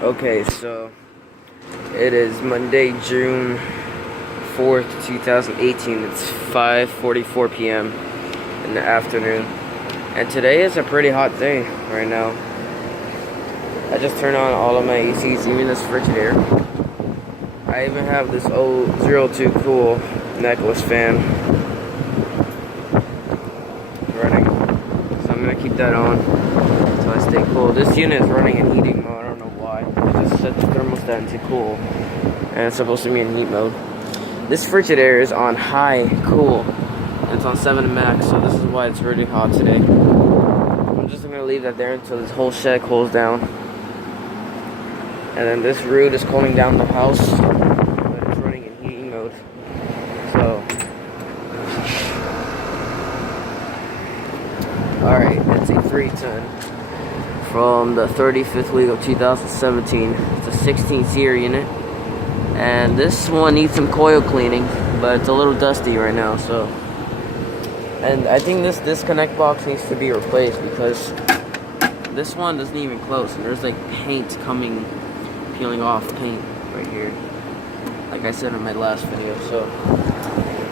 Okay, so it is Monday, June 4th, 2018. It's 5:44 p.m. in the afternoon. And today is a pretty hot day right now. I just turned on all of my ACs, even this Frigidaire. I even have this old 02 Cool necklace fan running. So I'm going to keep that on until I stay cool. This unit is running in heating mode. I don't know why. I just set the thermostat into cool. And it's supposed to be in heat mode. This Frigidaire is on high cool. And it's on 7 max, so this is why it's really hot today. I'm just going to leave that there until this whole shed cools down. And then this root is cooling down the house, but it's running in heating mode. So, alright, it's a 310 from the 35th week of 2017. It's a 16-seer unit. And this one needs some coil cleaning, but it's a little dusty right now, so. And I think this disconnect box needs to be replaced because this one doesn't even close, and there's like paint peeling off paint right here, like I said in my last video. So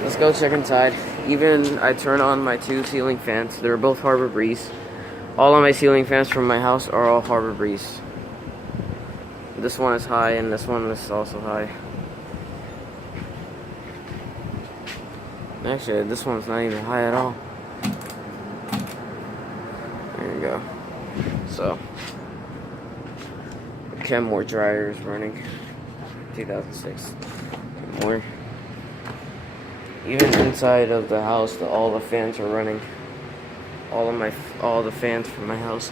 let's go check inside. Even I turn on my 2 ceiling fans. They're both Harbor Breeze. All of my ceiling fans from my house are all Harbor Breeze. This one is high and this one is also high. Actually, this one's not even high at all. There you go. So Kenmore dryer is running. 2006. Kenmore. Even inside of the house, all the fans are running. All the fans from my house.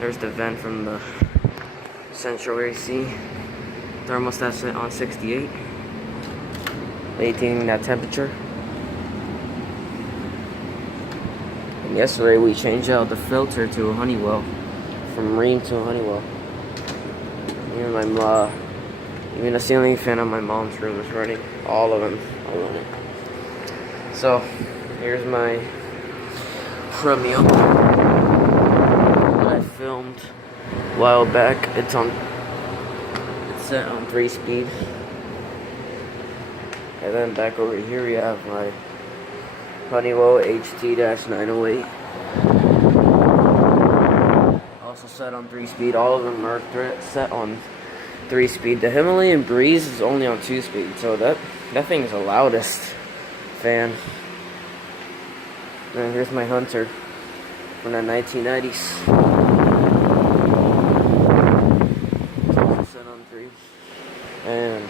There's the vent from the central AC. Thermostat set on 68. Maintaining that temperature. And yesterday we changed out the filter to a Honeywell. From Marine to a Honeywell. Even the ceiling fan on my mom's room is running. All of them are running. So, here's my Premium that I filmed a while back. It's set on 3-speed. And then back over here we have my Honeywell HT-908. Also set on 3-speed. All of them are set on 3-speed. The Himalayan Breeze is only on 2-speed, so that thing is the loudest fan. And here's my Hunter from the 1990s. It's also set on 3. And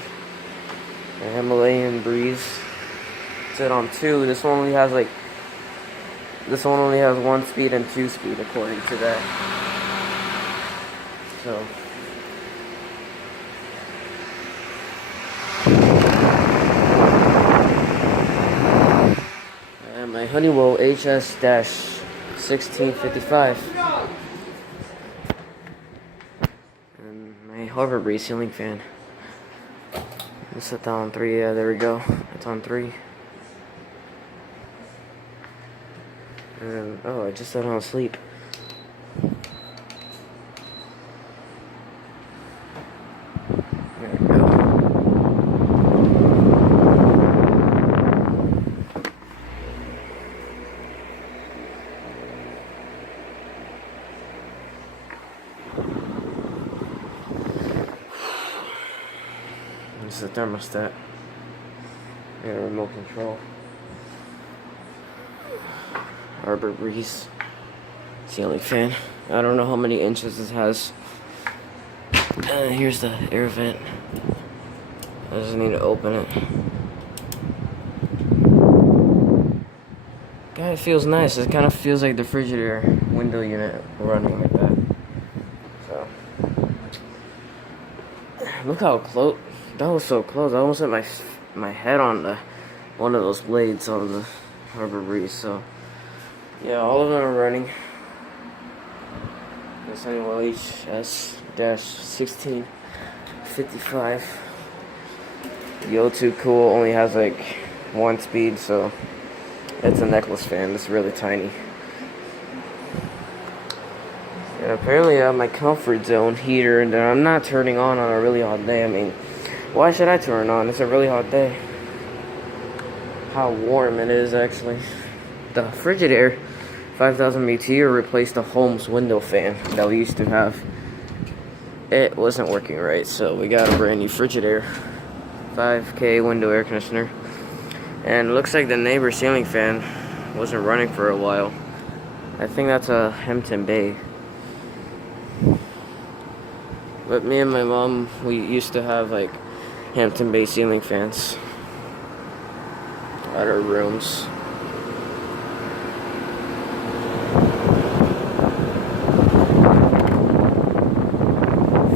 the Himalayan Breeze set on 2. This one only has 1 speed and 2 speed according to that. So my Honeywell HS-1655 and my Harbor Breeze ceiling fan. Let's set that on 3. Yeah, there we go. It's on 3. And oh, I just set on sleep. There we go. This is the thermostat. We got a remote control. Harbor Breeze ceiling fan. I don't know how many inches this has. Here's the air vent. I just need to open it. God, it feels nice. It kind of feels like the Frigidaire window unit running like that. So, look how close. That was so close. I almost hit my head on one of those blades on the Harbor Breeze. So, yeah, all of them are running. This Honeywell HS-1655. The 02 Cool only has like 1 speed, so it's a necklace fan. It's really tiny. And apparently I have my comfort zone heater that I'm not turning on a really hot day. I mean, why should I turn it on? It's a really hot day. How warm it is, actually. The Frigidaire 5000 BTU replaced the Holmes window fan that we used to have. It wasn't working right, so we got a brand new Frigidaire 5K window air conditioner. And it looks like the neighbor ceiling fan wasn't running for a while. I think that's a Hampton Bay. But me and my mom, we used to have like Hampton Bay ceiling fans at our rooms.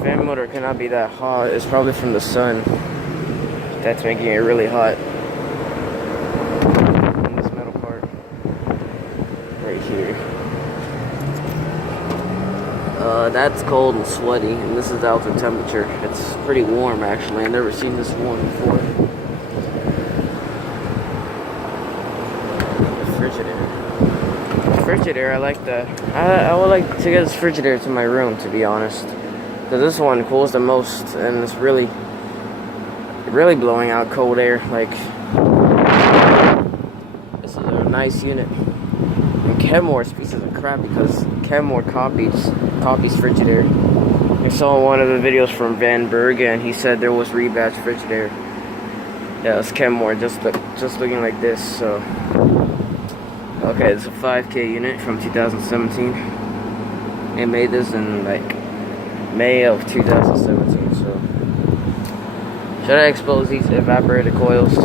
Fan motor cannot be that hot. It's probably from the sun that's making it really hot. And this metal part right here. That's cold and sweaty, and this is outdoor temperature. It's pretty warm, actually. I've never seen this warm before. Frigidaire, I like the. I would like to get this Frigidaire to my room, to be honest, because this one cools the most, and it's really blowing out cold air. Like, this is a nice unit. And Kenmore's pieces of crap because Kenmore copies Frigidaire. I saw one of the videos from Van Bergen, and he said there was rebatch Frigidaire. Yeah, it's Kenmore, just looking like this. So, okay, it's a 5K unit from 2017. They made this in like May of 2017. So, should I expose these evaporator coils?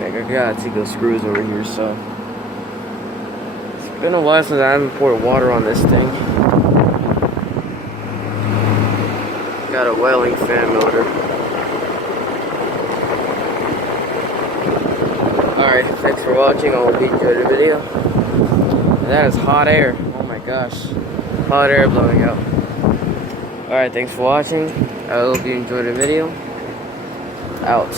Like, I gotta take those screws over here. So, it's been a while since I haven't poured water on this thing. Got a Welling fan motor. Alright, thanks for watching. I hope you enjoyed the video. And that is hot air. Oh my gosh. Hot air blowing out. Alright, thanks for watching. I hope you enjoyed the video. Out.